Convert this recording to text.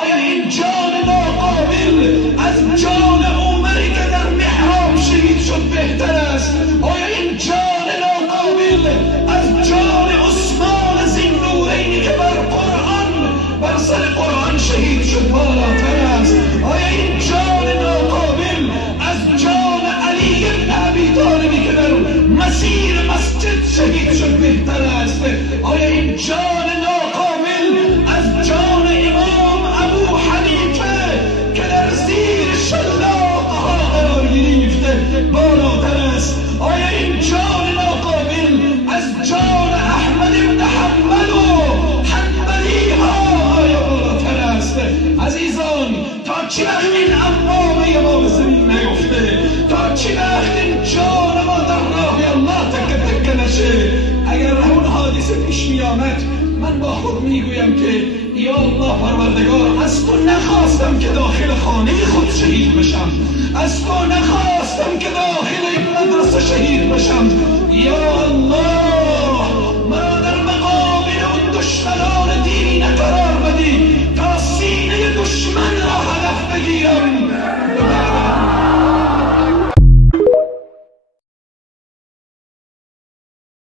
آیا این جان ناقابل از جان عمری که در محراب شهید شد بهتر است؟ آیا این جان ناقابل از جان عثمان ذی‌النورین که بر سر قرآن شهید شد بالاتر است؟ آیا این جان ناقابل از جان علی بن ابی طالبی که در مسیر مسجد شهید شد بهتر است؟ آیا این جان ناقابل از جان امام ابو حنیفه که در زیر شلاقها قرار گرفته بالاتر است؟ آیا این جان ناقابل از جان احمد بن حنبل و حنبلی ها آیا بالاتر است؟ عزیزان، تا چی وقت این امامه ما به زمین نیفته؟ تا چی وقت این جان ما در راه الله تکه تکه نشه؟ اگر اون حادثه پیش می آمد، من با خود میگویم که یا الله پروردگار، از تو نخواستم که داخل خانه خود شهید بشم، از تو نخواستم که داخل این مدرسه شهید بشم. یا